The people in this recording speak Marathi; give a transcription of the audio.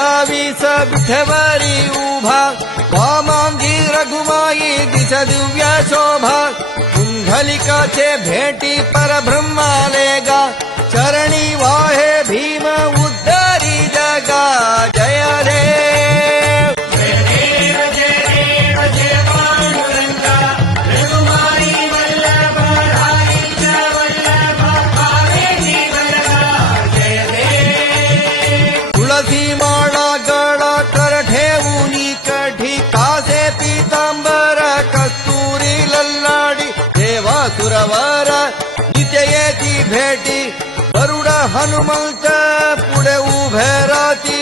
28 विठेवरी उभा वामांगी रघुमाई दिस दिव्य शोभा कुंडलिकाचे भेटी परब्रह्माले गा चरणी वाहे भीम उद्धारी जगा जय देव जय देव जय देव जय पांडुरंगा रघुमाई वल्लभ राईच वल्लभ भावेची वरदा जय देव तुळसी माळा गळा कर ठेवूनी कठी कासे पीतांबर कस्तुरी लल्लाडी देवा सुरवर नित्य येती भेटी गरुड हनुमंत पुढे उभे राहती